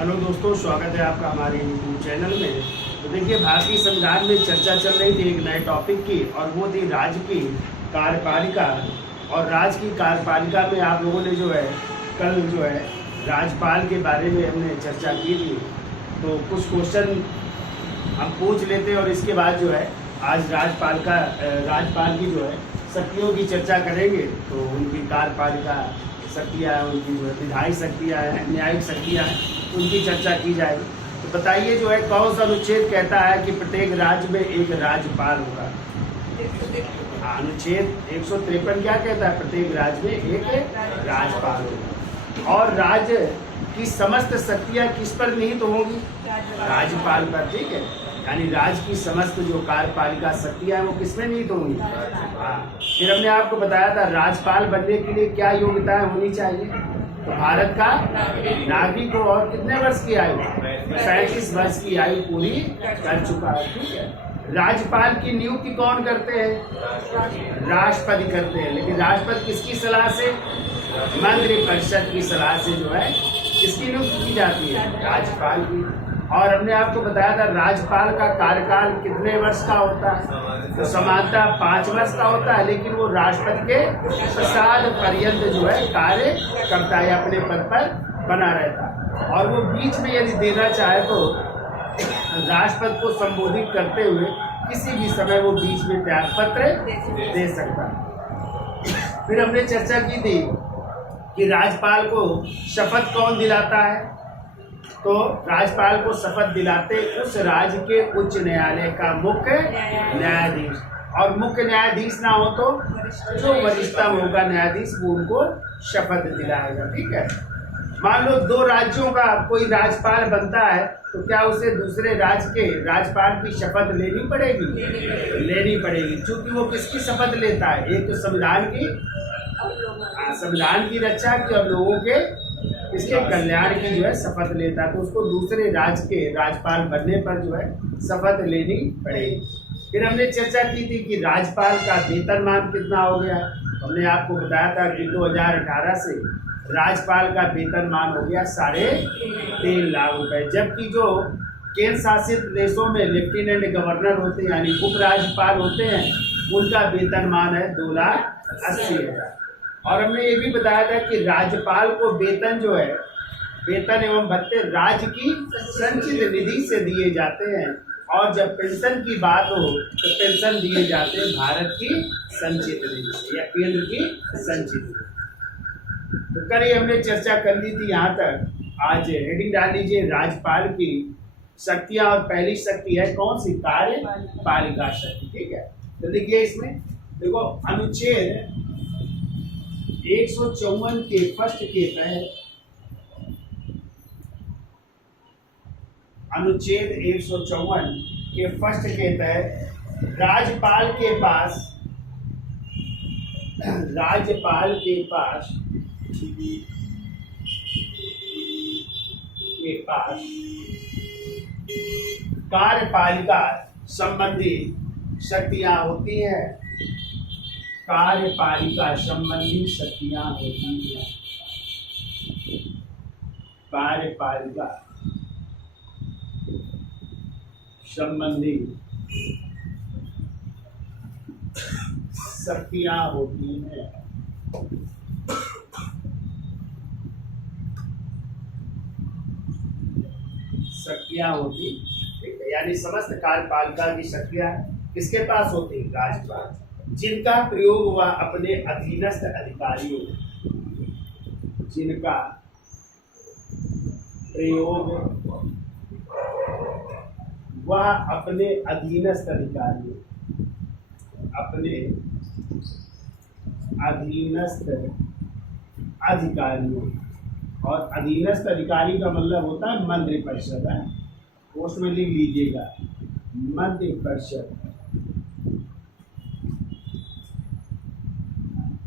Hello दोस्तों, स्वागत है आपका हमारे यूट्यूब चैनल में। तो देखिए, भारतीय संविधान में चर्चा चल रही थी एक नए टॉपिक की, और वो थी राज्य की कार्यपालिका। और राज्य की कार्यपालिका में आप लोगों ने जो है कल जो है राज्यपाल के बारे में हमने चर्चा की थी। तो कुछ क्वेश्चन हम पूछ लेते हैं और इसके बाद जो है आज राज्यपाल की जो है शक्तियों की चर्चा करेंगे। तो उनकी कार्यपालिका शक्तियाँ हैं, उनकी जो है विधायी शक्तियाँ हैं, न्यायिक शक्तियाँ हैं, उनकी चर्चा की जाएगी। तो बताइए जो है कौन सा अनुच्छेद कहता है कि प्रत्येक राज्य में एक राज्यपाल होगा? अनुच्छेद 153 क्या कहता है? प्रत्येक राज्य में एक राज्यपाल होगा। और राज्य की समस्त शक्तियाँ किस पर निहित होंगी? राज्यपाल पर। ठीक है, यानी राज्य की समस्त जो कार्यपालिका शक्तियाँ हैं वो किसमें निहित होंगी? हाँ। फिर हमने आपको बताया था राज्यपाल बनने के लिए क्या योग्यताएं होनी चाहिए। तो भारत का नागरिक हो और कितने वर्ष की आयु? 35 वर्ष की आयु पूरी कर चुका है। ठीक है। राज्यपाल की नियुक्ति कौन करते हैं? राष्ट्रपति करते हैं। लेकिन राष्ट्रपति किसकी सलाह से? मंत्रिपरिषद की सलाह से जो है किसकी नियुक्ति की जाती है? राज्यपाल की। और हमने आपको बताया था राज्यपाल का कार्यकाल कितने वर्ष का होता है? तो सामान्यतः 5 वर्ष का होता है, लेकिन वो राष्ट्रपति के प्रसाद पर्यंत जो है कार्य करता है, अपने पद पर बना रहता है। और वो बीच में यदि देना चाहे तो राष्ट्रपति को संबोधित करते हुए किसी भी समय वो बीच में त्यागपत्र दे सकता है। फिर हमने चर्चा की थी कि राज्यपाल को शपथ कौन दिलाता है। तो राज्यपाल को शपथ दिलाते उस राज्य के उच्च न्यायालय का मुख्य न्यायाधीश। और मुख्य न्यायाधीश ना हो तो जो वरिष्ठतम होगा न्यायाधीश वो उनको शपथ दिलाएगा। ठीक है। मान लो 2 राज्यों का कोई राज्यपाल बनता है, तो क्या उसे दूसरे राज्य के राज्यपाल की शपथ लेनी पड़ेगी? लेनी पड़ेगी। क्योंकि वो किसकी शपथ लेता है? एक तो संविधान की रक्षा की, और लोगों के इसके कल्याण की जो है शपथ लेता है। तो उसको दूसरे राज्य के राज्यपाल बनने पर जो है शपथ लेनी पड़ेगी। फिर हमने चर्चा की थी कि राज्यपाल का वेतनमान कितना हो गया। हमने आपको बताया था कि 2018 से राज्यपाल का वेतनमान हो गया 3.5 लाख रुपए। जबकि जो केंद्र शासित देशों में लेफ्टिनेंट गवर्नर होते हैं यानी उप राज्यपाल होते हैं, उनका वेतनमान है 2,80,000। और हमने ये भी बताया था कि राज्यपाल को वेतन जो है, वेतन एवं भत्ते राज्य की संचित निधि से दिए जाते हैं। और जब पेंशन की बात हो तो पेंशन दिए जाते हैं भारत की संचित निधि से या केंद्र की संचित निधि। तो कल ही हमने चर्चा कर ली थी यहाँ तक। आज हेडिंग डाल लीजिए राज्यपाल की शक्तियाँ, और पहली शक्ति है कौन सी? कार्यपालिका शक्ति। ठीक है। तो देखिए इसमें देखो अनुच्छेद 154 के फर्स्ट के तहत, अनुच्छेद 154 के फर्स्ट के तहत राज्यपाल के पास कार्यपालिका संबंधी शक्तियां होती हैं। कार्यपालिका संबंधी शक्तियां होती हैं। कार्यपालिका संबंधी शक्तियां होती हैं। शक्तियां होती, ठीक है, यानी समस्त कार्यपालिका की शक्तियां किसके पास होती? राज्यपाल। जिनका प्रयोग वह अपने अधीनस्थ अधिकारियों और अधीनस्थ अधिकारी का मतलब होता है मंत्रिपरिषद है। पोस्ट में लिख लीजिएगा, मंत्रिपरिषद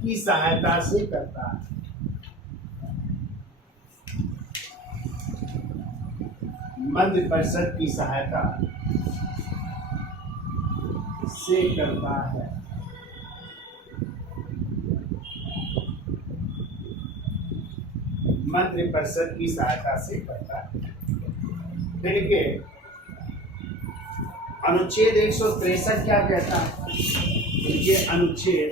की सहायता से करता है। मंत्रिपरिषद की सहायता से करता है। मंत्रिपरिषद की सहायता से करता है। फिर के अनुच्छेद 163 क्या कहता है? ये अनुच्छेद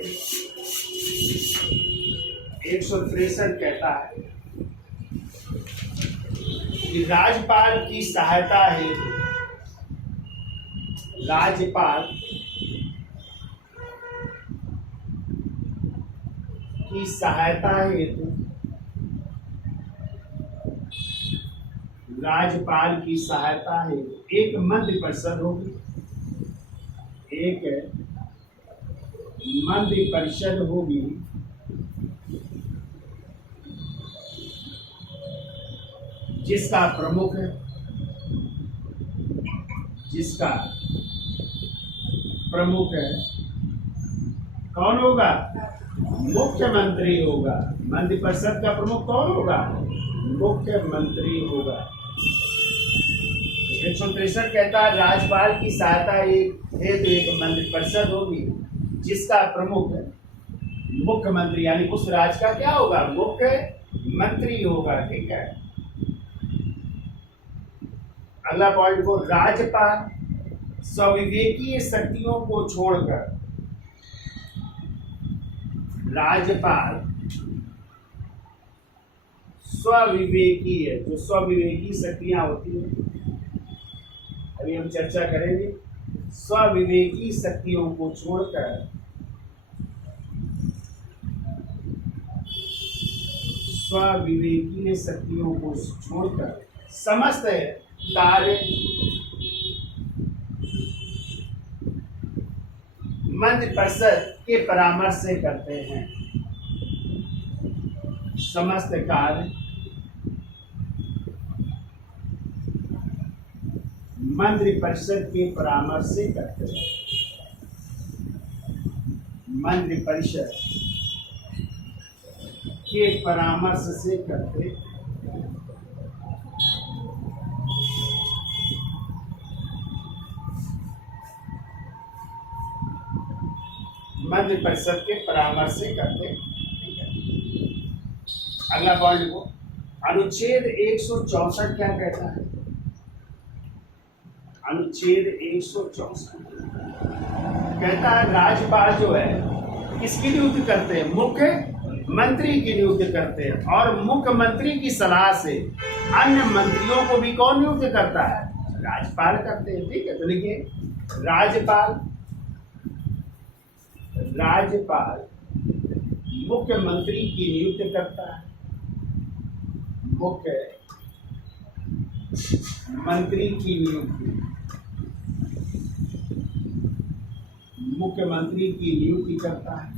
163 कहता है कि राज्यपाल की सहायता हेतु राज्यपाल की सहायता हेतु राज्यपाल की सहायता हेतु एक मंत्रिपरिषद होगी, एक मंत्रिपरिषद होगी जिसका प्रमुख है कौन होगा? मुख्यमंत्री होगा। मंत्रिपरिषद का प्रमुख कौन होगा? मुख्यमंत्री होगा। 163 कहता है राज्यपाल की सहायता हेतु एक मंत्रिपरिषद होगी जिसका प्रमुख मुख्यमंत्री यानी उस राज्य का क्या होगा? मुख्यमंत्री होगा। ठीक है। अगला पॉइंट को, राज्यपाल स्वविवेकीय शक्तियों को छोड़कर राज्यपाल स्वविवेकीय जो स्वविवेकी शक्तियां होती हैं, अभी हम चर्चा करेंगे। स्वविवेकी शक्तियों को छोड़कर स्वविवेकीय शक्तियों को छोड़कर समस्त कार्य मंत्रिपरिषद के परामर्श से करते हैं। समस्त कार्य मंत्रिपरिषद के परामर्श से करते हैं। मंत्रिपरिषद के परामर्श से करते मंत्रिपरिषद के परामर्श से करते। अगला पॉइंट को, अनुच्छेद 164 क्या कहता है? अनुच्छेद 164 कहता है राज्यपाल जो है किसकी नियुक्ति करते हैं? मुख्यमंत्री की नियुक्ति करते हैं और मुख्यमंत्री की सलाह से अन्य मंत्रियों को भी कौन नियुक्त करता है? राज्यपाल करते हैं। ठीक है। तो लिखिए, राज्यपाल मुख्यमंत्री की नियुक्ति करता है। मुख्यमंत्री की नियुक्ति करता है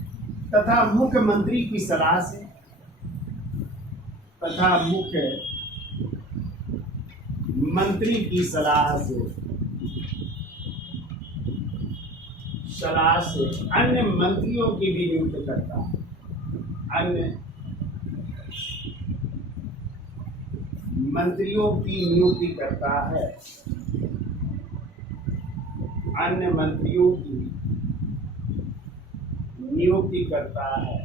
तथा मुख्यमंत्री की सलाह से अन्य मंत्रियों की भी नियुक्ति करता है। अन्य मंत्रियों की नियुक्ति करता है। अन्य मंत्रियों की नियुक्ति करता है।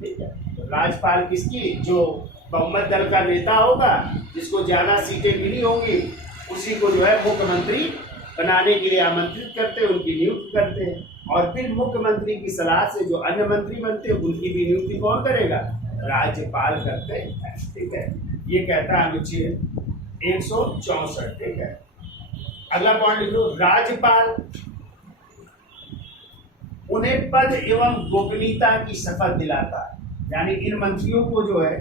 ठीक है। तो राज्यपाल किसकी? जो बहुमत दल का नेता होगा, जिसको ज्यादा सीटें मिली होंगी, उसी को जो है मुख्यमंत्री बनाने के लिए आमंत्रित करते हैं, उनकी नियुक्ति करते हैं। और फिर मुख्यमंत्री की सलाह से जो अन्य मंत्री बनते हैं उनकी भी नियुक्ति कौन करेगा? राज्यपाल करते हैं। ठीक है। ये कहता है अनुच्छेद 164। ठीक है। अगला पॉइंट लिखो, राज्यपाल उन्हें पद एवं गोपनीयता की शपथ दिलाता है। यानी इन मंत्रियों को जो है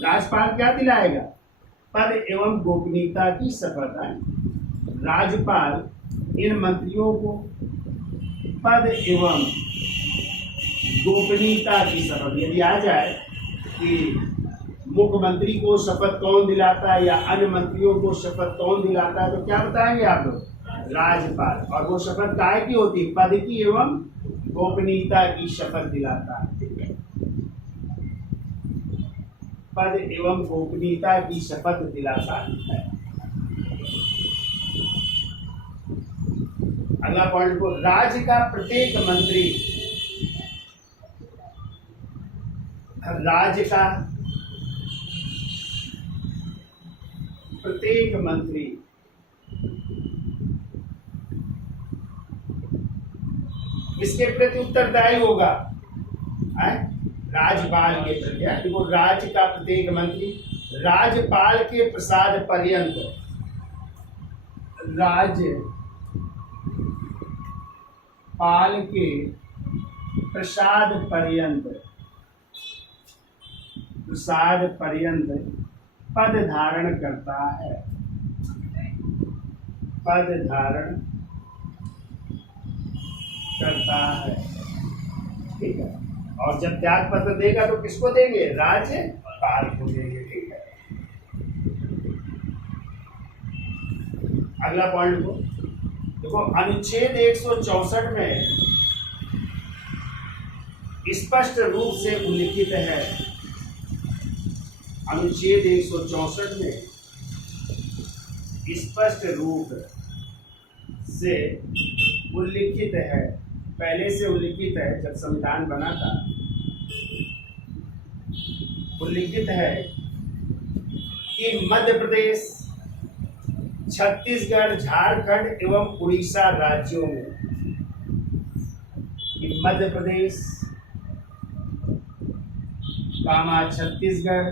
राज्यपाल क्या दिलाएगा? पद एवं गोपनीयता की शपथ है। राज्यपाल इन मंत्रियों को पद एवं गोपनीयता की शपथ यदि आ जाए कि मुख्यमंत्री को शपथ कौन दिलाता है या अन्य मंत्रियों को शपथ कौन दिलाता है, तो क्या बताएंगे आप लोग? राज्यपाल। और वो शपथ काय की होती है? पद की एवं गोपनीयता की शपथ दिलाता है। पद एवं गोपनीयता की शपथ दिलाता है। अगला पॉइंट को, राज्य का प्रत्येक मंत्री प्रत्येक मंत्री इसके प्रति उत्तरदायी होगा, राज्यपाल के प्रति। देखो, राज्य का प्रत्येक मंत्री राज्यपाल के प्रसाद पर्यंत, राज्यपाल के प्रसाद पर्यंत पद धारण करता है, पद धारण करता है, ठीक है। और जब त्याग पत्र देगा तो किसको देंगे? राज्यपाल को देंगे, ठीक है। अगला पॉइंट को देखो, अनुच्छेद 164 में स्पष्ट रूप से उल्लिखित है, अनुच्छेद 164 में स्पष्ट रूप से उल्लिखित है, पहले से उल्लिखित है, जब संविधान बना था उल्लिखित है कि मध्य प्रदेश, छत्तीसगढ़, झारखंड एवं उड़ीसा राज्यों में, कि मध्य प्रदेश, छत्तीसगढ़,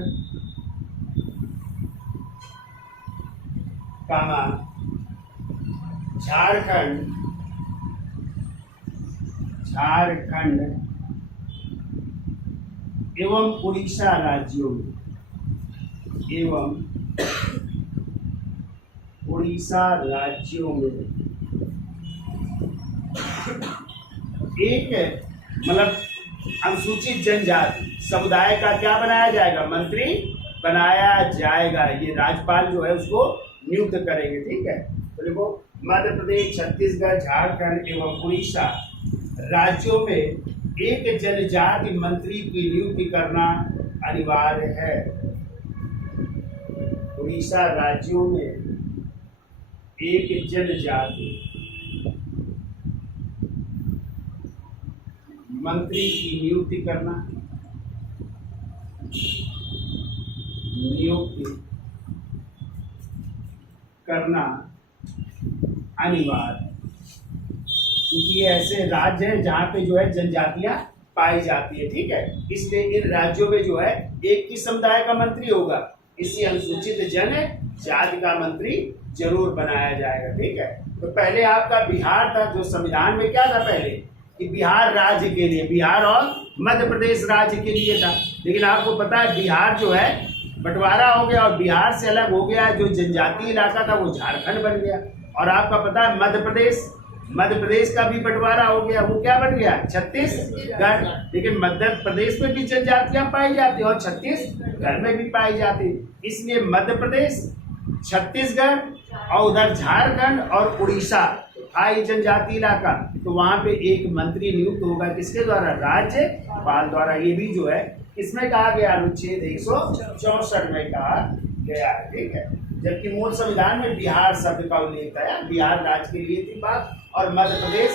झारखंड एवं उड़ीसा राज्यों में, एक मतलब अनुसूचित जनजाति समुदाय का क्या बनाया जाएगा? मंत्री बनाया जाएगा। ये राज्यपाल जो है उसको नियुक्त करेंगे, ठीक है। तो देखो, मध्य प्रदेश, छत्तीसगढ़, झारखंड एवं उड़ीसा राज्यों में एक जनजाति मंत्री की नियुक्ति करना अनिवार्य है। उड़ीसा राज्यों में एक जनजाति मंत्री की नियुक्ति करना अनिवार्य है, क्योंकि ये ऐसे राज्य हैं जहाँ पे जो है जनजातियां पाई जाती है, ठीक है। इसलिए इन राज्यों में जो है एक ही समुदाय का मंत्री होगा, इसी अनुसूचित जनजाति का मंत्री जरूर बनाया जाएगा, ठीक है। तो पहले आपका बिहार था, जो संविधान में क्या था पहले कि बिहार राज्य के लिए, बिहार और मध्य प्रदेश राज्य के लिए था। लेकिन आपको पता है बिहार जो है बंटवारा हो गया और बिहार से अलग हो गया, जो जनजातीय इलाका था वो झारखंड बन गया। और आपका पता है मध्य प्रदेश का भी बंटवारा हो गया, वो क्या बन गया? छत्तीसगढ़। लेकिन मध्य प्रदेश में भी जनजातियां पाई जाती और छत्तीसगढ़ में भी पाई जाती, इसलिए मध्य प्रदेश, छत्तीसगढ़ और उधर झारखंड और उड़ीसा आई जनजाति इलाका, तो वहां पे एक मंत्री नियुक्त होगा, किसके द्वारा? राज्यपाल द्वारा। ये भी जो है इसमें कहा गया, अनुच्छेद 164 में कहा गया है, ठीक है। जबकि मूल संविधान में बिहार शब्द का उल्लेख था, बिहार राज्य के लिए थी बात और मध्य प्रदेश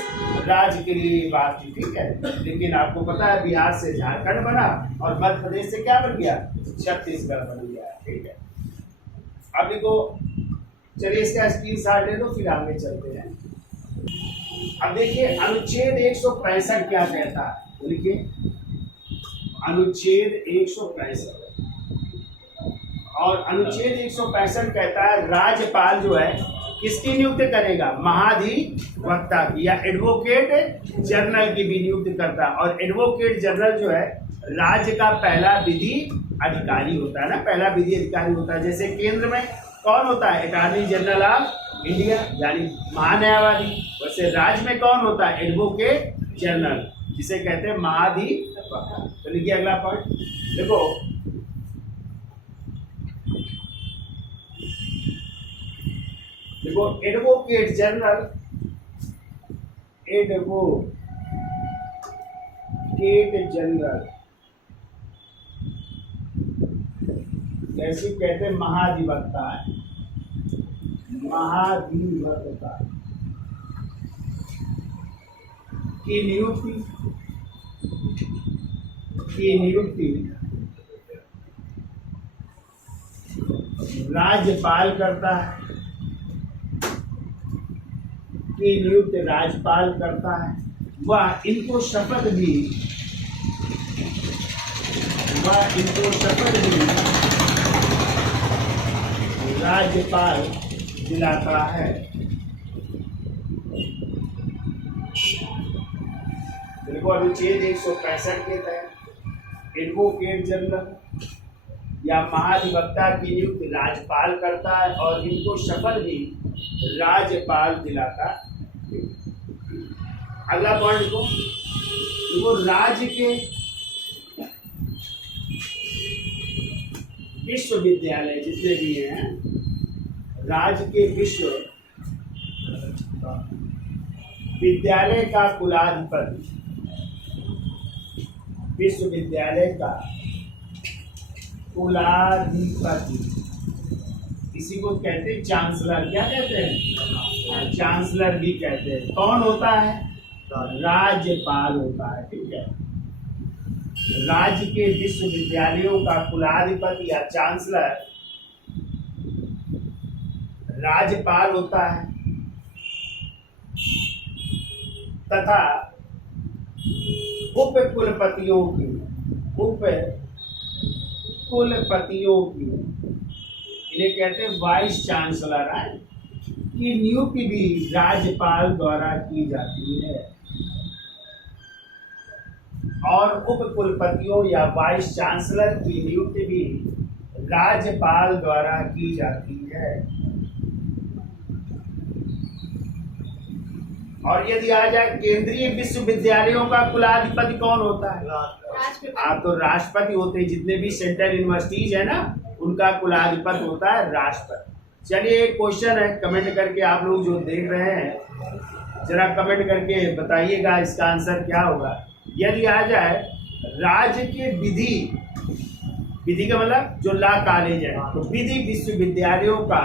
राज्य के लिए ये बात थी, ठीक है। लेकिन आपको पता है बिहार से झारखंड बना और मध्य प्रदेश से क्या बन गया? छत्तीसगढ़ बन गया, ठीक है। अब देखो, चलिए इसका स्क्रीनशॉट ले लो, फिर आगे चलते हैं। अब देखिए अनुच्छेद 165 क्या कहता है, लिखिए अनुच्छेद 165। और अनुच्छेद 165 कहता है राज्यपाल जो है किसकी नियुक्ति करेगा? महाधिवक्ता की या एडवोकेट जनरल की भी नियुक्ति करता है। और एडवोकेट जनरल जो है राज्य का पहला विधि अधिकारी होता है ना, पहला विधि अधिकारी होता है। जैसे केंद्र में कौन होता है? अटॉर्नी जनरल ऑफ इंडिया यानी महान्यायवादी। वैसे राज्य में कौन होता है? एडवोकेट जनरल, जिसे कहते हैं महाधिवक्ता। तो लिखिए अगला पॉइंट, देखो एडवोकेट जनरल जैसे कहते हैं महाधिवक्ता की नियुक्ति राज्यपाल करता है, की नियुक्त राज्यपाल करता है, वह इनको शपथ भी राज्यपाल दिलाता है। देखो अनुच्छेद 165 के तहत एडवोकेट जनरल या महाधिवक्ता की नियुक्ति राज्यपाल करता है और इनको शपथ भी राज्यपाल दिलाता है। अगला पॉइंट को देखो, राज्य के विश्वविद्यालय जितने भी हैं, राज्य के विश्वविद्यालय का कुलाधिपति, विश्वविद्यालय का कुलाधिपति, इसी को कहते हैं चांसलर। क्या कहते हैं? चांसलर भी कहते हैं। कौन होता है? राज्यपाल होता है। ठीक है, राज्य के विश्वविद्यालयों का कुलाधिपति या चांसलर राज्यपाल होता है तथा उप कुलपतियों की इन्हें कहते हैं वाइस चांसलर है, की नियुक्ति भी राज्यपाल द्वारा की जाती है और उप कुलपतियों या वाइस चांसलर की नियुक्ति भी राज्यपाल द्वारा की जाती है। और यदि आ जाए केंद्रीय विश्वविद्यालयों का कुलाधिपति कौन होता है? आप तो राष्ट्रपति होते हैं। जितने भी सेंट्रल यूनिवर्सिटीज है ना, उनका कुलाधिपति होता है राष्ट्रपति। चलिए एक क्वेश्चन है, कमेंट करके आप लोग जो देख रहे हैं जरा कमेंट करके बताइएगा इसका आंसर क्या होगा। यदि आ जाए राज्य के विधि का मतलब जो लॉ कॉलेज है, तो विधि विश्वविद्यालयों का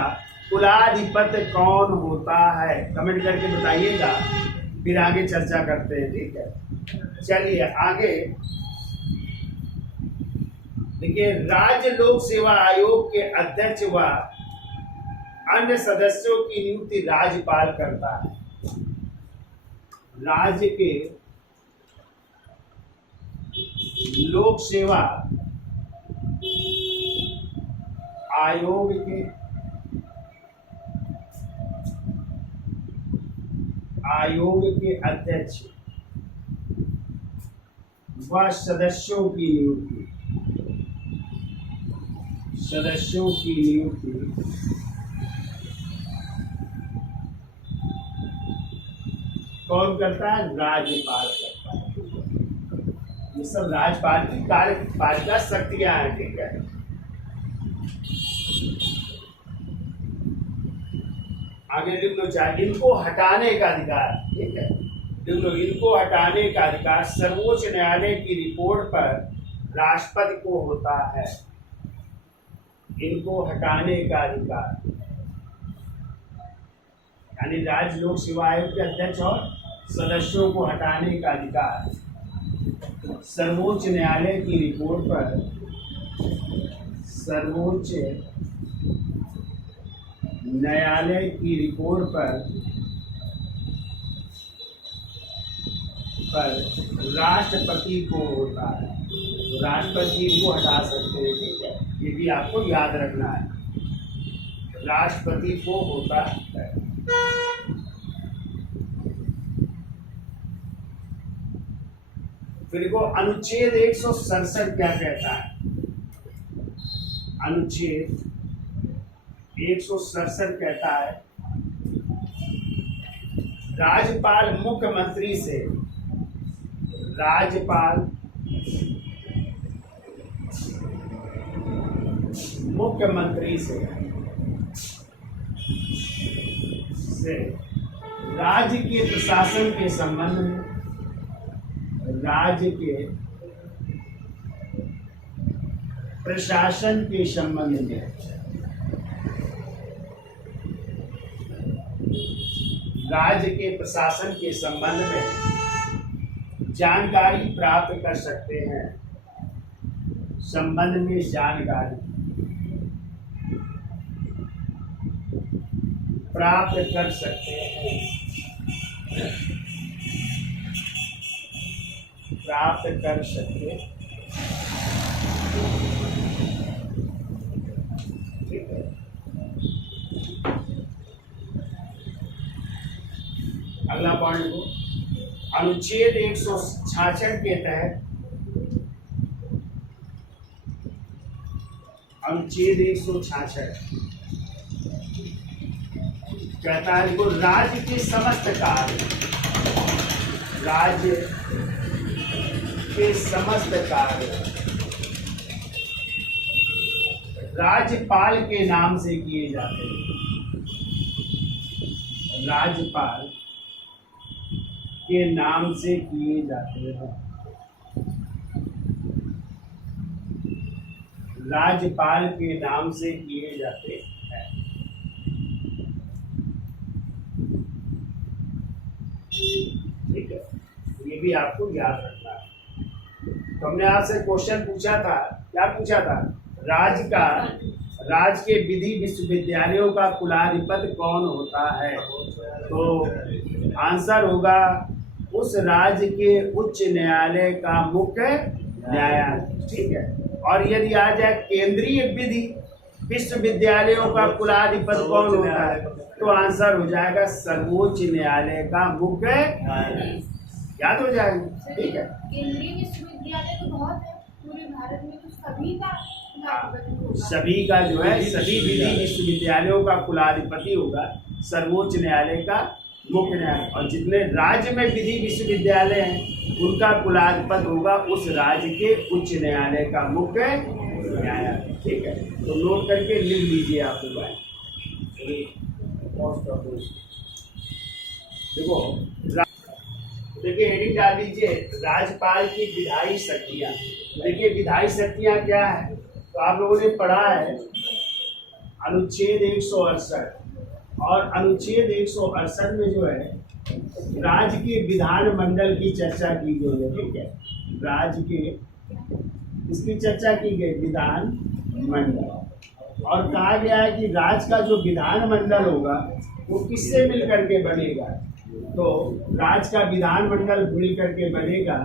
कुलाधिपति कौन होता है? कमेंट करके बताइएगा, फिर आगे चर्चा करते हैं। ठीक है, चलिए आगे देखिए, राज्य लोक सेवा आयोग के अध्यक्ष व अन्य सदस्यों की नियुक्ति राज्यपाल करता है। राज्य के लोक सेवा आयोग के अध्यक्ष व सदस्यों की नियुक्ति कौन करता है? राज्यपाल करता है। ये सब राज्यपाल की कार्यपालिका शक्तियां हैं। ठीक है, आगे लिख लो, चाहे इनको हटाने का अधिकार। ठीक है, लिख लो, इनको हटाने का अधिकार सर्वोच्च न्यायालय की रिपोर्ट पर राष्ट्रपति को होता है। इनको हटाने का अधिकार यानी राज्य लोक सेवा आयोग के अध्यक्ष और सदस्यों को हटाने का अधिकार सर्वोच्च न्यायालय की रिपोर्ट पर राष्ट्रपति को होता है। तो राष्ट्रपति इनको हटा सकते हैं। ठीक है, ये भी आपको याद रखना है, राष्ट्रपति को होता है। फिर को अनुच्छेद 167 क्या कहता है? अनुच्छेद 167 कहता है, राज्यपाल मुख्यमंत्री से राज्य के प्रशासन के संबंध में राज्य के प्रशासन के संबंध में जानकारी प्राप्त कर सकते हैं। संबंध में जानकारी प्राप्त कर सकते हैं, प्राप्त कर सकते हैं। ठीक है, अगला पॉइंट को अनुच्छेद 166 के तहत, अनुच्छेद 166 कहता है देखो, राज्य के समस्त कार्य, राज्य के समस्त कार्य राज्यपाल के नाम से किए जाते हैं, राज्यपाल के नाम से किए जाते हैं, राज्यपाल के नाम से किए जाते हैं। ठीक है, ये भी आपको याद रखना है। तो हमने आपसे क्वेश्चन पूछा था, क्या पूछा था? राज्य के विधि विश्वविद्यालयों का कुलाधिपति कौन होता है? तो आंसर होगा उस राज्य के उच्च न्यायालय का मुख्य न्यायाधीश। ठीक है, और यदि आ जाए केंद्रीय विधि विश्वविद्यालयों का कुलाधिपति कौन होता है, तो आंसर हो जाएगा सर्वोच्च न्यायालय का मुख्य न्यायाधीश। याद हो जाएगा। ठीक है, केंद्रीय विश्वविद्यालय तो बहुत है पूरे भारत में, तो सभी का सभी का जो है, सभी विधि विश्वविद्यालयों का कुलाधिपति होगा सर्वोच्च न्यायालय का मुख्य न्यायाधीश, और जितने राज्य में विधि विश्वविद्यालय हैं उनका कुलाधिपति होगा उस राज्य के उच्च न्यायालय का मुख्य न्यायाधीश। ठीक है, तो नोट करके लिख लीजिए आप लोग। देखो, देखिए हेडिंग डाल दीजिए, राज्यपाल की विधायी शक्तियाँ। देखिए विधायी शक्तियाँ क्या है, तो आप लोगों ने पढ़ा है अनुच्छेद 168, और अनुच्छेद 168 में जो है राज्य के विधानमंडल की चर्चा की गई है। ठीक है, राज्य के इसकी चर्चा की गई विधानमंडल, और कहा गया है कि राज्य का जो विधानमंडल होगा वो किससे मिल करके बनेगा, तो राज्य का विधानमंडल मिल करके बनेगा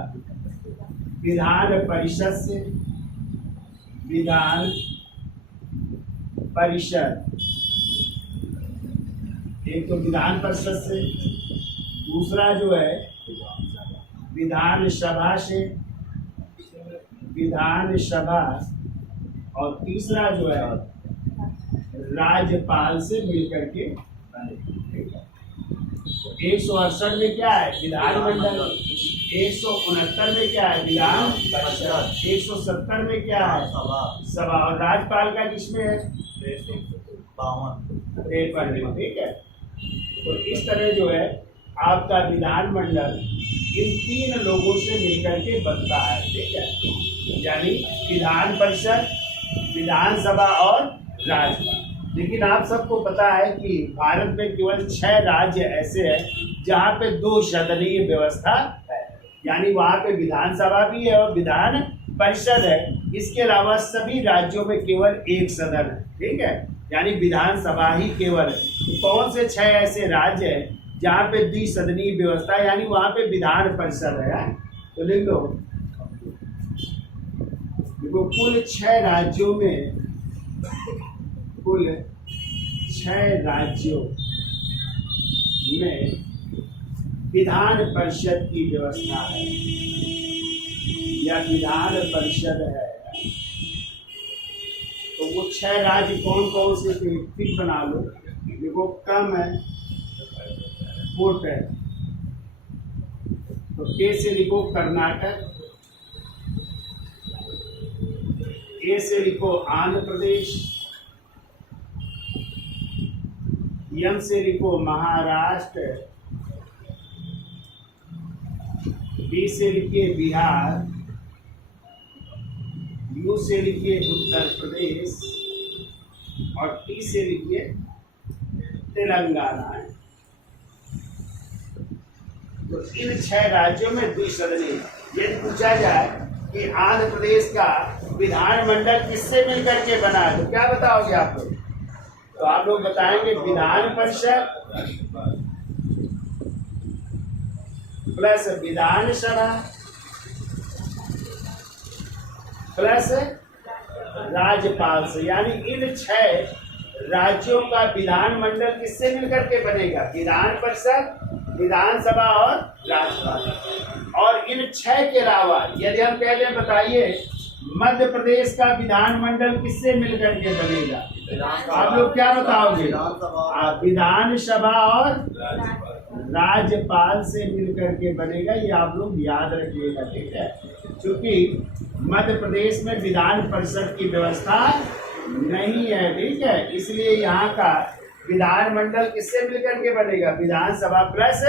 विधान परिषद से, विधान परिषद, एक तो विधान परिषद से, दूसरा जो है विधान सभा से, विधान सभा, और तीसरा जो है राज्यपाल से मिलकर के बनेगा। 168 में क्या है? विधानमंडल। 169 में क्या है? विधान परिषद। 170 में क्या है? सभा। और राज्यपाल का किसमें है? 53। ठीक है, तो इस तरह जो है आपका विधानमंडल इन तीन लोगों से मिलकर के बनता है। ठीक है, यानी विधान परिषद, विधानसभा और राज्यपाल। लेकिन आप सबको पता है कि भारत में केवल 6 राज्य ऐसे हैं जहाँ पे 2 सदनीय व्यवस्था है, यानी वहाँ पे विधानसभा भी है और विधान परिषद है। इसके अलावा सभी राज्यों में केवल 1 सदन है। ठीक है, यानी विधानसभा ही केवल है। तो कौन से 6 ऐसे राज्य हैं जहाँ पे द्विसदनीय व्यवस्था है, यानी वहाँ पे विधान परिषद है? तो लिख लो, देखो कुल 6 राज्यों में, कुल 6 राज्यों में विधान परिषद की व्यवस्था है या विधान परिषद है। तो वो 6 राज्य कौन कौन से थे, फिर बना लो। देखो कम है, फुट है, तो के से लिखो कर्नाटक, ए से लिखो आंध्र प्रदेश, यम से लिखो महाराष्ट्र, बी से लिखिए बिहार, यू से लिखिए उत्तर प्रदेश, और टी से लिखिए तेलंगाना। तो इन 6 राज्यों में द्विसदनीय। यदि पूछा जाए कि आंध्र प्रदेश का विधानमंडल किससे मिलकर के बना है, तो क्या बताओगे आप लोग? तो आप लोग बताएंगे विधान परिषद प्लस विधानसभा प्लस राज्यपाल से, यानी इन 6 राज्यों का विधानमंडल किससे मिलकर के बनेगा? विधान परिषद, विधानसभा और राज्यपाल। और इन 6 के अलावा यदि हम कह दें बताइए मध्य प्रदेश का विधानमंडल किससे मिलकर के बनेगा? आप लोग क्या बताओगे? विधानसभा और राज्यपाल से मिलकर के बनेगा। ये आप लोग याद रखिएगा, ठीक है। क्योंकि मध्य प्रदेश में विधान परिषद की व्यवस्था नहीं है, ठीक है, इसलिए यहाँ का विधानमंडल किससे मिलकर के बनेगा? विधानसभा प्लस।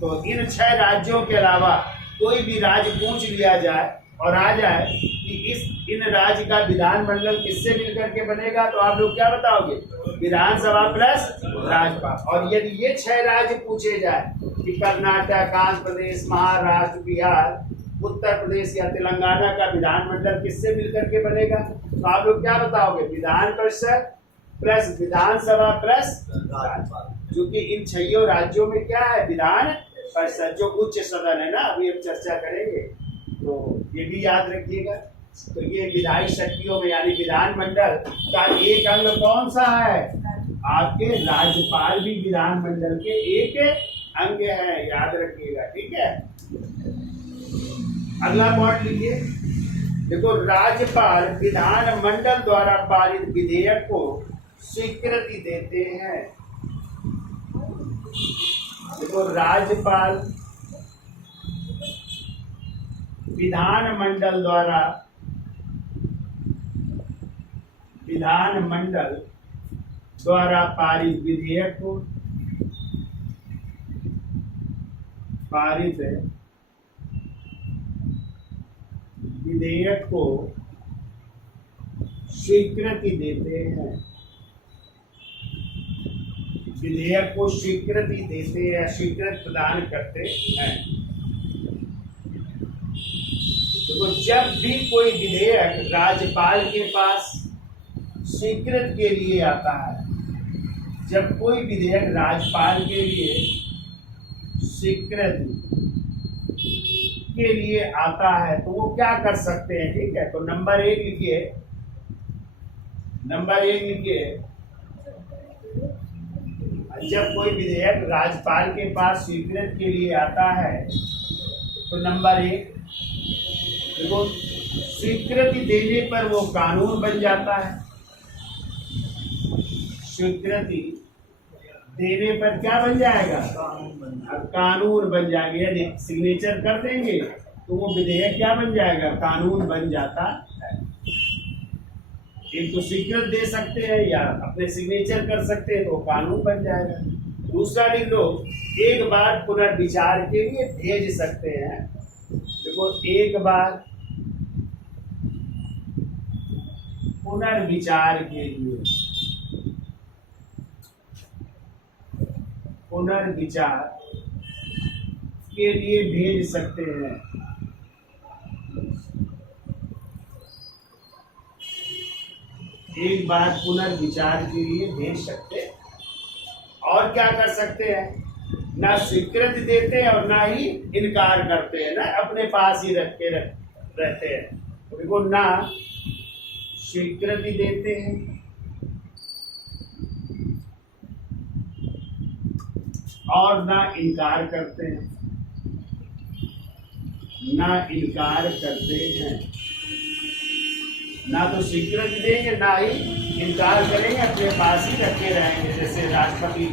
तो इन 6 राज्यों के अलावा कोई भी राज्य पूछ लिया जाए और आ जाए कि इन राज्य का विधानमंडल किससे मिलकर के बनेगा, तो आप लोग क्या बताओगे? विधानसभा प्लस राज्यपाल। और यदि ये 6 राज्य पूछे जाए कि कर्नाटक, आंध्र प्रदेश, महाराष्ट्र, बिहार, उत्तर प्रदेश या तेलंगाना का विधानमंडल किससे मिलकर के बनेगा, तो आप लोग क्या बताओगे? विधान परिषद प्लस विधानसभा प्लस राज्यपाल। क्योंकि इन 6 राज्यों में क्या है? विधान परिषद जो उच्च सदन है ना, अभी हम चर्चा करेंगे, तो ये भी याद रखिएगा। तो ये विधायी शक्तियों में यानी विधानमंडल का एक अंग कौन सा है? आपके राज्यपाल भी विधानमंडल के एक अंग है, याद रखिएगा, ठीक है। अगला पॉइंट लिखिए। देखो, राज्यपाल विधानमंडल द्वारा पारित विधेयक को स्वीकृति देते हैं। देखो, राज्यपाल विधानमंडल द्वारा पारित विधेयक को स्वीकृति देते हैं। विधेयक को स्वीकृति देते हैं, स्वीकृति प्रदान करते हैं। तो जब भी कोई विधेयक राज्यपाल के पास स्वीकृति के लिए आता है, जब कोई विधेयक राज्यपाल के लिए स्वीकृति के लिए आता है तो वो क्या कर सकते हैं, ठीक है। तो नंबर 1 लिखिए, जब कोई विधेयक राज्यपाल के पास स्वीकृति के लिए आता है तो नंबर 1, देखो, स्वीकृति देने पर वो कानून बन जाता है। स्वीकृति देने पर क्या बन जाएगा? कानून बन जाएगा। यदि सिग्नेचर कर देंगे तो वो विधेयक क्या बन जाएगा? कानून बन जाता है। एक तो स्वीकृति दे सकते हैं या अपने सिग्नेचर कर सकते हैं तो कानून बन जाएगा। दूसरा लिख लो, एक बार पुनर्विचार के लिए भेज सकते हैं। देखो, एक बार पुनर्विचार के लिए भेज सकते हैं। एक बार पुनर्विचार के लिए भेज सकते हैं। और क्या कर सकते हैं? ना स्वीकृति देते हैं और ना ही इनकार करते हैं, ना अपने पास ही रहते हैं। तो देखो, ना स्वीकृति देते हैं और ना इनकार करते हैं, ना तो स्वीकृति देंगे ना ही इनकार करेंगे, अपने पास ही रखे रहेंगे। जैसे राष्ट्रपति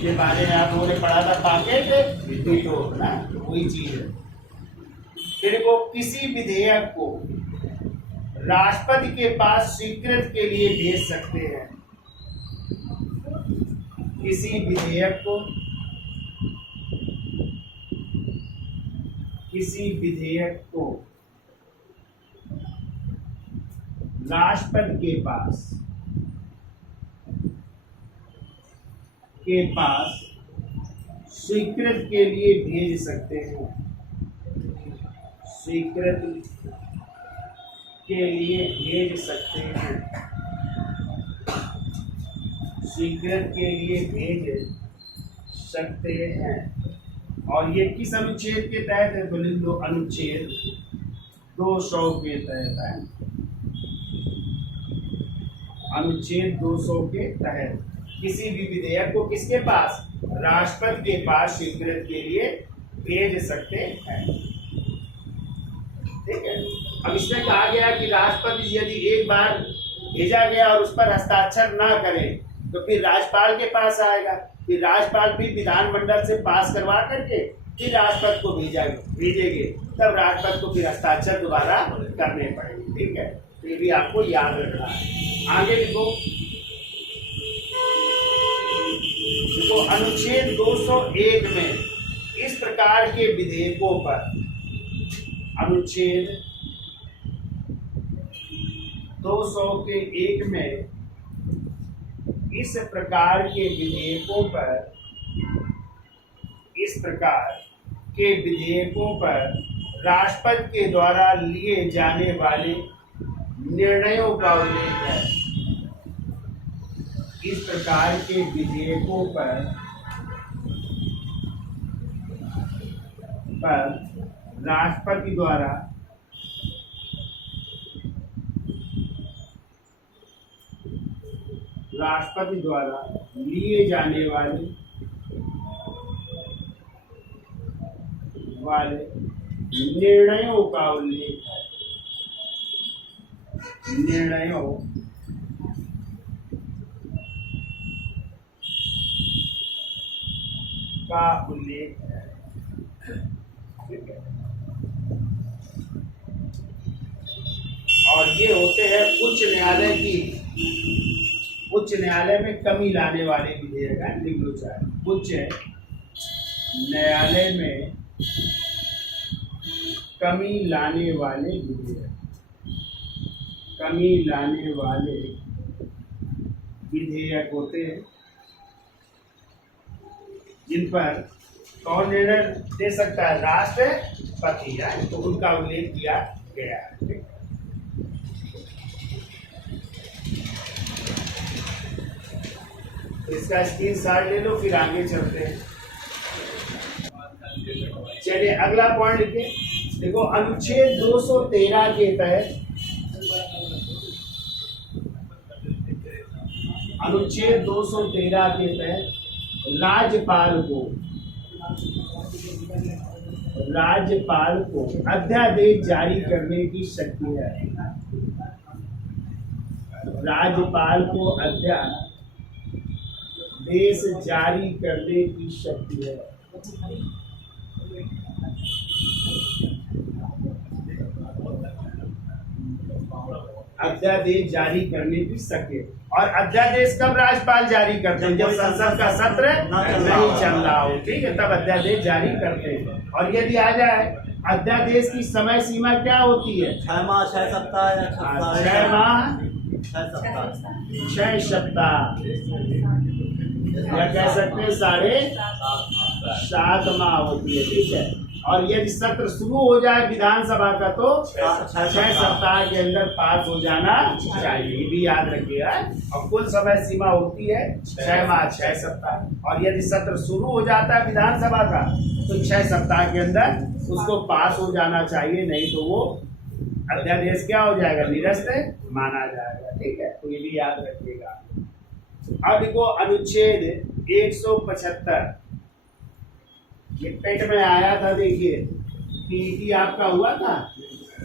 के बारे में आप लोगों ने पढ़ा था, पैकेट वीटो ना, वही चीज है। फिर वो किसी विधेयक को राष्ट्रपति के पास स्वीकृति के लिए भेज सकते हैं। किसी विधेयक को राष्ट्रपति के पास स्वीकृति के लिए भेज सकते हैं। स्वीकृति के लिए भेज सकते हैं। स्वीकृत के लिए भेज सकते हैं। और ये किस अनुच्छेद के तहत है? तो लिख लो अनुच्छेद 200 के तहत है। अनुच्छेद 200 के तहत किसी भी विधेयक को किसके पास? राष्ट्रपति के पास स्वीकृत के लिए भेज सकते हैं। ठीक है। अब इसमें कहा गया कि राष्ट्रपति यदि एक बार भेजा गया और उस पर हस्ताक्षर ना करे तो फिर राज्यपाल के पास आएगा, फिर राज्यपाल भी विधानमंडल से पास करवा करके फिर राष्ट्रपति को भेजेंगे, तब राष्ट्रपति को फिर हस्ताक्षर दोबारा करने पड़ेंगे। ठीक है, तो ये भी आपको याद रखना है। आगे लिखो, देखो अनुच्छेद 201 में इस प्रकार के विधेयकों पर, अनुच्छेद 201 में इस प्रकार के विधेयकों पर, इस प्रकार के विधेयकों पर राष्ट्रपति के द्वारा लिए जाने वाले निर्णयों का उल्लेख है। इस प्रकार के विधेयकों पर राष्ट्रपति द्वारा लिए जाने वाले निर्णयों का उल्लेख है। निर्णयों का उल्लेख है। ठीक है, और ये होते हैं उच्च न्यायालय में कमी लाने वाले विधेयक है। लिख लो चाहे उच्च न्यायालय में कमी लाने वाले विधेयक, कमी लाने वाले विधेयक होते हैं जिन पर कौन निर्णय दे सकता है? राष्ट्रपति है, तो उनका उल्लेख किया गया है। तो इसका स्क्रीनशॉट ले लो, फिर आगे चलते हैं। चलिए अगला पॉइंट लिखिए। देखो अनुच्छेद 213 के तहत, अनुच्छेद 213 के तहत राज्यपाल को अध्यादेश जारी करने की शक्ति है। राज्यपाल को अध्यादेश जारी करने की शक्ति है। अध्यादेश जारी करने की शक्ति। और अध्यादेश कब राज्यपाल जारी करते हैं? जब संसद का सत्र नहीं चल रहा हो। ठीक है, तब अध्यादेश जारी करते हैं। और यदि आ जाए अध्यादेश की समय सीमा क्या होती है? 6 माह 6 सप्ताह या 6 माह 6 सप्ताह 6 सप्ताह या कह सकते हैं 7.5 माह होती है। ठीक है, और यदि सत्र शुरू हो जाए विधानसभा का तो 6 सप्ताह के अंदर पास हो जाना चाहिए। ये भी याद रखिएगा। और कुल समय सीमा होती है 6 माह 6 सप्ताह। और यदि सत्र शुरू हो जाता है विधानसभा का तो 6 सप्ताह के अंदर उसको पास हो जाना चाहिए, नहीं तो वो अध्यादेश क्या हो जाएगा? निरस्त माना जाएगा। ठीक है, तो ये भी याद रखिएगा। अब देखो अनुच्छेद 175, ये पेट में आया था। देखिए पीटी आपका हुआ था,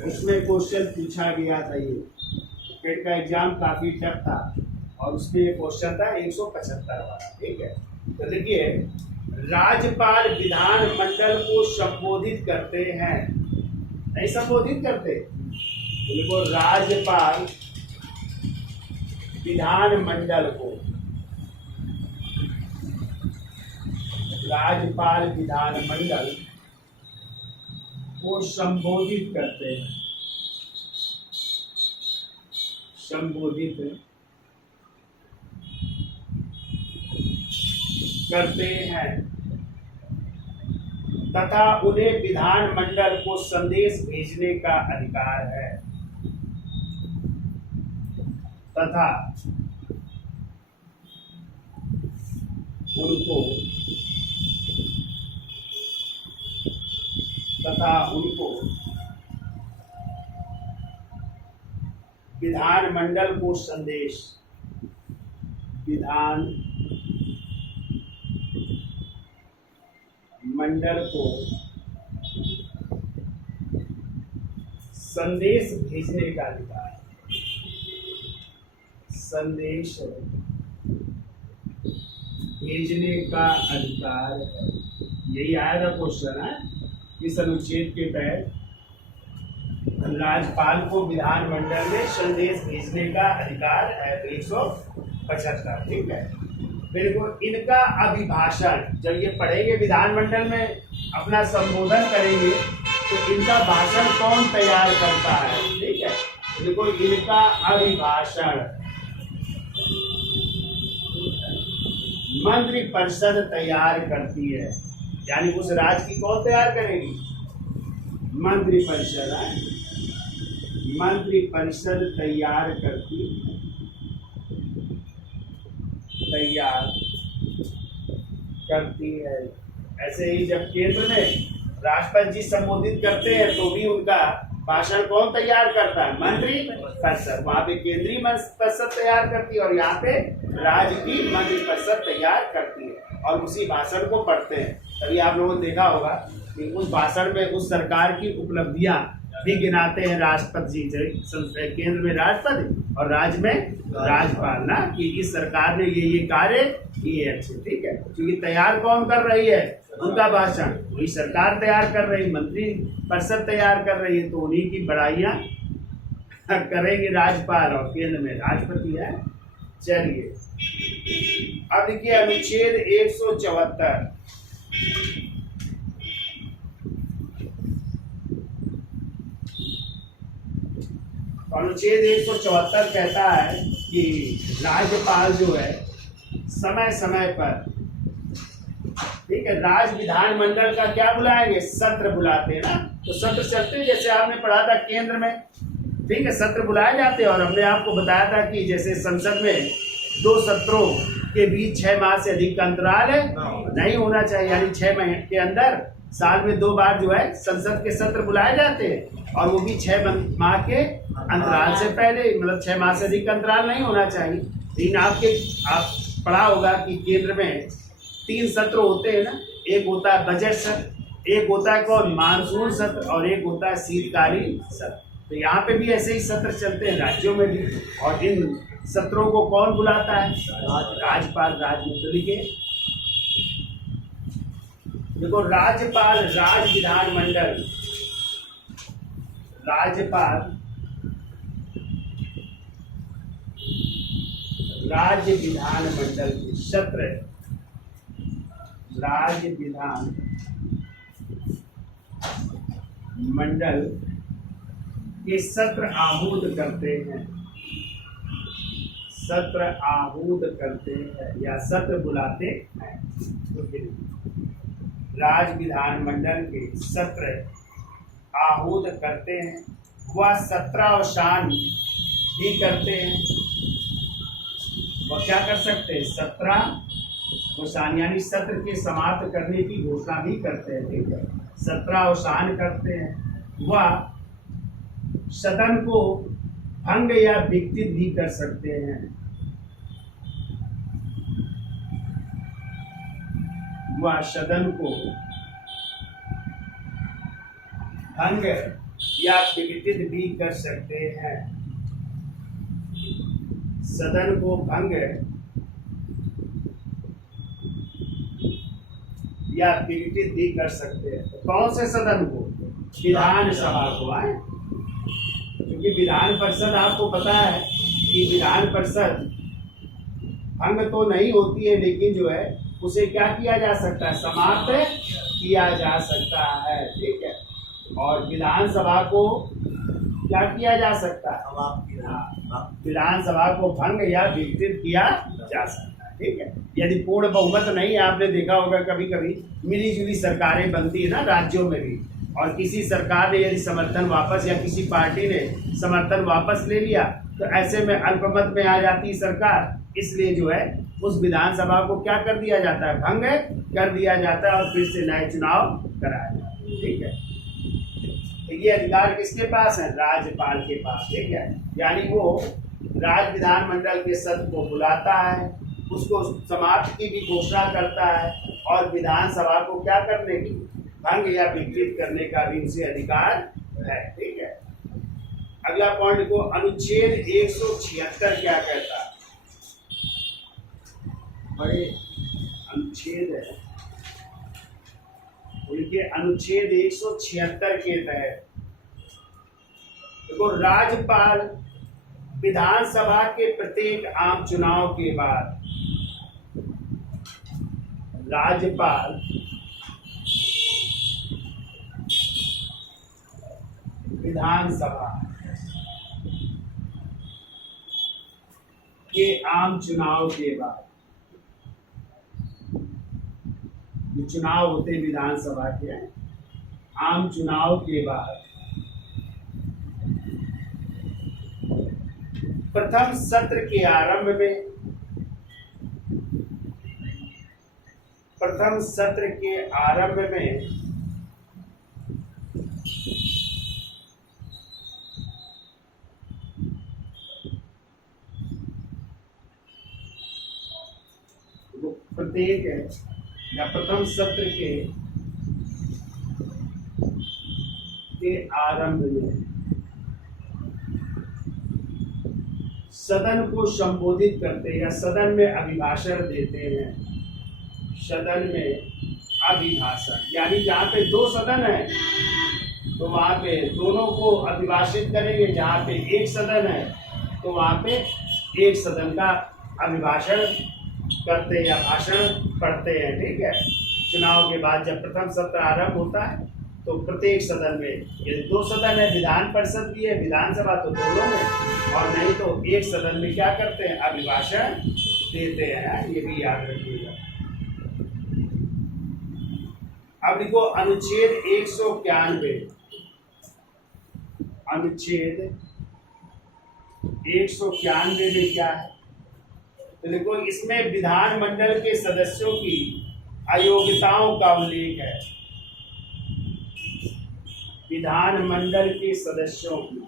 उसमें क्वेश्चन पूछा गया था। ये पेट का एग्जाम काफी टफ था और उसमें ये क्वेश्चन था 175 वाला। ठीक है, तो देखिए राज्यपाल विधानमंडल को संबोधित करते हैं, नहीं संबोधित करते? तो देखो राज्यपाल विधानमंडल को, राज्यपाल विधानमंडल को संबोधित करते हैं, संबोधित करते हैं तथा उन्हें विधानमंडल को संदेश भेजने का अधिकार है, तथा उनको विधानमंडल को संदेश भेजने का अधिकार है। यही आएगा क्वेश्चन है इस अनुच्छेद के तहत राज्यपाल को विधानमंडल में संदेश भेजने का अधिकार है। 175, ठीक है। फिर इनका अभिभाषण जब ये पढ़ेंगे विधानमंडल में अपना संबोधन करेंगे तो इनका भाषण कौन तैयार करता है, ठीक है। देखो इनका अभिभाषण मंत्रिपरिषद तैयार करती है, यानी उस राज्य की कौन तैयार करेगी? मंत्रिपरिषद तैयार करती है। ऐसे ही जब केंद्र में राष्ट्रपति जी संबोधित करते हैं तो भी उनका भाषण कौन तैयार करता है? मंत्रिपरिषद। वहां पे केंद्रीय परिषद तैयार करती है और यहाँ पे राज्य की मंत्रिपरिषद तैयार करती है और उसी भाषण को पढ़ते हैं। तभी आप लोगों ने देखा होगा कि उस भाषण में उस सरकार की उपलब्धियां भी गिनाते हैं राष्ट्रपति जी। केंद्र में राष्ट्रपति और राज्य में राज्यपाल ना, कि इस सरकार ने ये कार्य किए अच्छे, ठीक है। क्योंकि तैयार कौन कर रही है? उनका भाषण वही सरकार तैयार कर रही, मंत्री परिषद तैयार कर रही है, तो उन्हीं की बड़ाइयां करेंगे राज्यपाल और केंद्र में राष्ट्रपति है। चलिए अब देखिए अनुच्छेद 174। अनुच्छेद 174 कहता है कि राज्यपाल जो है समय समय पर, ठीक है, राज्य विधानमंडल का क्या बुलाएंगे? सत्र बुलाते हैं ना। तो सत्र चलते हैं, जैसे आपने पढ़ा था केंद्र में, ठीक है, सत्र बुलाए जाते हैं। और हमने आपको बताया था कि जैसे संसद में 2 सत्रों के बीच 6 माह से अधिक का अंतराल है नहीं होना चाहिए, यानी 6 महीने के अंदर साल में 2 बार जो है संसद के सत्र बुलाए जाते हैं और वो भी 6 माह के अंतराल से पहले, मतलब 6 माह से अधिक का अंतराल नहीं होना चाहिए। लेकिन आप पढ़ा होगा कि केंद्र में 3 सत्र होते हैं ना, एक होता है बजट सत्र, एक होता है कौन? मानसून सत्र, और एक होता है शीतकालीन सत्र। तो यहाँ पे भी ऐसे ही सत्र चलते हैं राज्यों में भी, और इन सत्रों को कौन बुलाता है? राज्यपाल। राज्य लिखे देखो, राज्यपाल राज्य विधानमंडल, राज्यपाल राज्य विधानमंडल के सत्र, राज्य विधान मंडल के सत्र आहूत करते हैं, या सत्र बुलाते हैं। राज्य विधानमंडल के सत्र आहूत करते हैं, वह सत्रावसान भी करते हैं। वह क्या कर सकते हैं? सत्रावसान, यानी सत्र के समाप्त करने की घोषणा भी करते हैं, ठीक है। सत्रावसान करते हैं। वह सदन को भंग या विघटित भी कर सकते हैं। वह सदन को भंग या विघटित भी कर सकते हैं। सदन को भंग या विघटित भी कर सकते हैं। तो कौन से सदन को? विधानसभा को। आए, क्योंकि विधान परिषद आपको पता है कि विधान परिषद भंग तो नहीं होती है, लेकिन जो है उसे क्या किया जा सकता है? समाप्त किया जा सकता है, ठीक है। और विधानसभा को क्या किया जा सकता है? विधानसभा को भंग या विघटित किया जा सकता है, ठीक है। यदि पूर्ण बहुमत नहीं है, आपने देखा होगा कभी कभी मिली जुली सरकारें बनती है ना राज्यों में भी, और किसी सरकार ने यदि समर्थन वापस, या किसी पार्टी ने समर्थन वापस ले लिया, तो ऐसे में अल्पमत में आ जाती है सरकार। इसलिए जो है उस विधानसभा को क्या कर दिया जाता है, भंग कर दिया जाता है और फिर से नए चुनाव कराया जाता है। ठीक है, तो ये अधिकार किसके पास है, राज्यपाल के पास। ठीक है, यानी वो राज्य विधानमंडल के सत्र को बुलाता है, उसको समाप्त की भी घोषणा करता है और विधानसभा को क्या करने की, भंग या विकृत करने का भी उसे अधिकार है। ठीक है, अगला पॉइंट को अनुच्छेद 176 क्या कहता है, बड़े अनुच्छेद है, उनके अनुच्छेद 176 के तहत देखो, राज्यपाल विधानसभा के प्रत्येक आम चुनाव के बाद राज्यपाल विधानसभा के आम चुनाव के बाद, जो चुनाव होते विधानसभा के आम चुनाव के बाद प्रथम सत्र के आरंभ में, प्रथम सत्र के आरंभ में प्रत्येक या प्रथम सत्र के आरंभ में सदन को संबोधित करते या सदन में अभिभाषण देते हैं। सदन में अभिभाषण यानी जहाँ पे दो सदन है तो वहाँ पे दोनों को अभिभाषित करेंगे, जहाँ पे एक सदन है तो वहाँ पे एक सदन का अभिभाषण करते हैं या भाषण पढ़ते हैं। ठीक है, चुनाव के बाद जब प्रथम सत्र आरंभ होता है तो प्रत्येक सदन में, ये दो सदन है, विधान परिषद भी है, विधानसभा तो दोनों में, और नहीं तो एक सदन में क्या करते हैं, अभिभाषण देते हैं। ये भी याद रखिएगा। अब देखो अनुच्छेद 191, अनुच्छेद 191 में क्या है, तो देखो इसमें विधानमंडल के सदस्यों की अयोग्यताओं का उल्लेख है। विधानमंडल के सदस्यों की,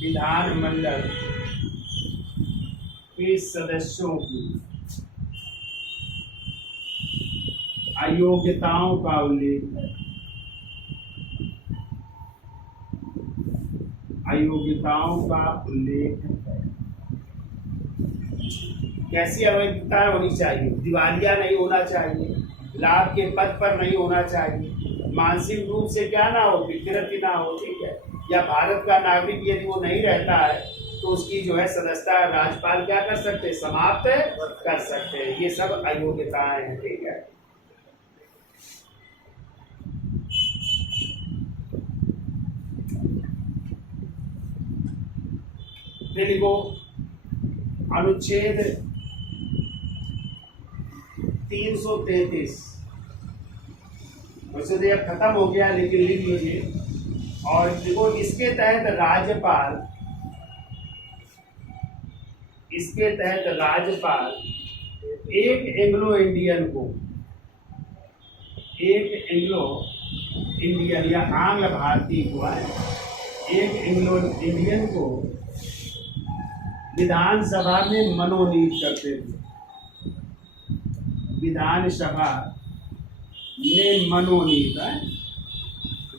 विधानमंडल के सदस्यों की अयोग्यताओं का उल्लेख है। अयोग्यताओं का उल्लेख है। कैसी अयोग्यता होनी चाहिए, दिवालिया नहीं होना चाहिए, लाभ के पद पर नहीं होना चाहिए, मानसिक रूप से क्या ना हो, विकृति ना हो। ठीक है, या भारत का नागरिक यदि वो नहीं रहता है तो उसकी जो है सदस्यता राज्यपाल क्या कर सकते हैं, समाप्त कर सकते हैं। ये सब अयोग्यताएं हैं। ठीक है, फिर लिखो अनुच्छेद 333, वैसे तो यह खत्म हो गया लेकिन लिख लीजिए। और देखो इसके तहत राज्यपाल, इसके तहत राज्यपाल एक एंग्लो इंडियन को, एक एंग्लो इंडियन या आंग्ल भारतीय को, एक एंग्लो इंडियन को विधानसभा में मनोनीत करते थे। विधानसभा में मनोनीत है,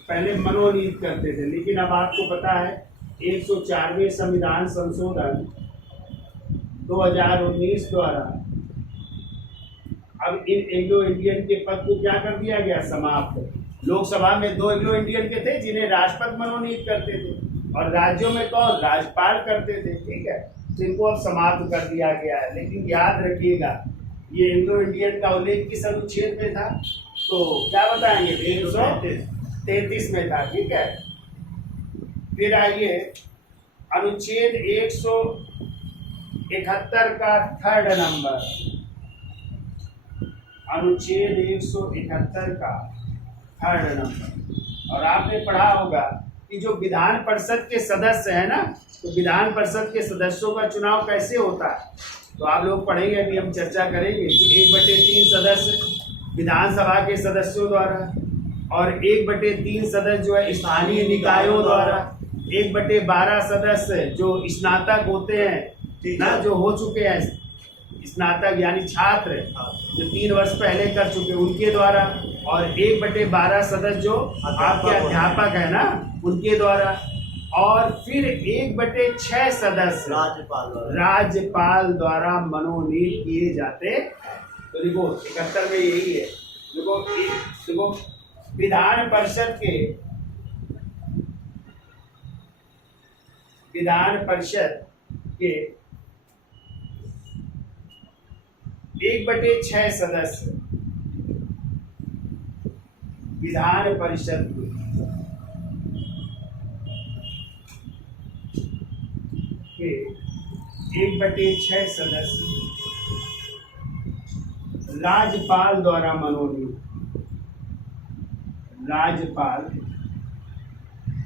पहले मनोनीत करते थे, लेकिन अब आपको पता है 104वें संविधान संशोधन 2019 द्वारा अब इन एंग्लो इंडियन के पद को क्या कर दिया गया, समाप्त। लोकसभा में 2 एंग्लो इंडियन के थे जिन्हें राष्ट्रपति मनोनीत करते थे, और राज्यों में कौन, राज्यपाल करते थे। ठीक है, तो इनको अब समाप्त कर दिया गया है। लेकिन याद रखिएगा ये एंग्लो इंडियन का उल्लेख किस अनुच्छेद में था, तो क्या बताएंगे, 133 में था। ठीक है, फिर आइए अनुच्छेद 171 का 3rd नंबर, अनुच्छेद 171 का 3rd नंबर। और आपने पढ़ा होगा कि जो विधान परिषद के सदस्य है ना, तो विधान परिषद के सदस्यों का चुनाव कैसे होता है, तो आप लोग पढ़ेंगे, अभी हम चर्चा करेंगे कि 1/3 सदस्य विधानसभा के सदस्यों द्वारा और 1/3 सदस्य जो है स्थानीय निकायों द्वारा, 1/12 सदस्य जो स्नातक होते हैं ना, जो हो चुके हैं स्नातक यानी छात्र जो 3 वर्ष पहले कर चुके उनके द्वारा, और 1/12 सदस्य जो आपके अध्यापक है ना उनके द्वारा, और फिर 1/6 सदस्य राज्यपाल द्वारा मनोनीत किए जाते। तो देखो 71 में यही है। देखो विधान परिषद के 1/6 सदस्य विधान परिषद के 1/6 सदस्य राज्यपाल द्वारा मनोनीत, राज्यपाल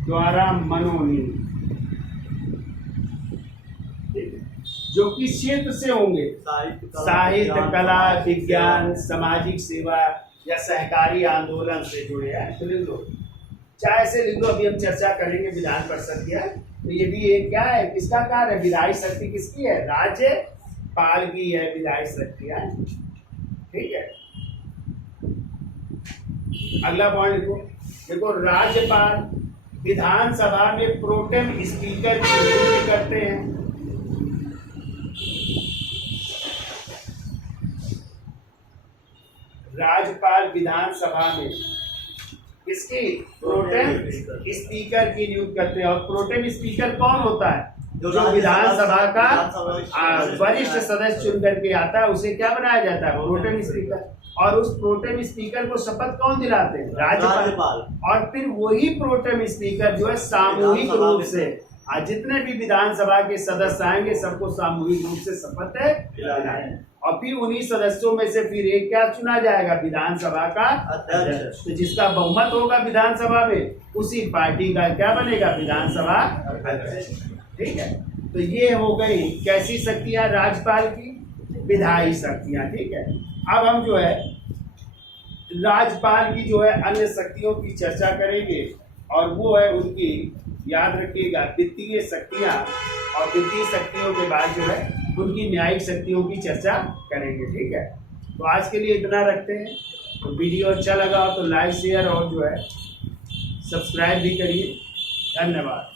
द्वारा मनोनीत, जो किस क्षेत्र से होंगे, साहित्य, कला, विज्ञान, सामाजिक सेवा या सहकारी आंदोलन से जुड़े हैं। तो लिख लो, चाहे से लिख लो, अभी हम चर्चा करेंगे विधान परिषद की। तो ये भी एक क्या है, किसका कार्य है, विधायी शक्ति किसकी है, राज्यपाल की है विधायी शक्ति है। ठीक है, अगला पॉइंट लिखो। देखो राज्यपाल विधानसभा में प्रोटेम स्पीकर की नियुक्ति करते हैं। राज्यपाल विधानसभा में किसकी, प्रोटेम स्पीकर की नियुक्ति करते हैं। और प्रोटेम स्पीकर कौन होता है, जो विधानसभा का वरिष्ठ सदस्य चुन करके आता है, उसे क्या बनाया जाता है, प्रोटेम स्पीकर। और उस प्रोटेम स्पीकर को शपथ कौन दिलाते हैं, राज्यपाल। और फिर वही प्रोटेम स्पीकर जो है सामूहिक रूप से जितने भी विधानसभा के सदस्य आएंगे सबको सामूहिक रूप से शपथ दिलाएंगे। और फिर उन्हीं सदस्यों में से फिर एक क्या चुना जाएगा, विधानसभा का अध्यक्ष। तो जिसका बहुमत होगा विधानसभा में उसी पार्टी का क्या बनेगा, विधानसभा अध्यक्ष। ठीक है, तो ये हो गई कैसी शक्तियां, राज्यपाल की विधायी शक्तियां। ठीक है, अब हम जो है राज्यपाल की जो है अन्य शक्तियों की चर्चा करेंगे, और वो है उनकी, याद रखिएगा, वित्तीय शक्तियां, और वित्तीय शक्तियों के बाद जो है उनकी न्यायिक शक्तियों की चर्चा करेंगे। ठीक है, तो आज के लिए इतना रखते हैं। तो वीडियो अच्छा लगा तो लाइक, शेयर और जो है सब्सक्राइब भी करिए। धन्यवाद।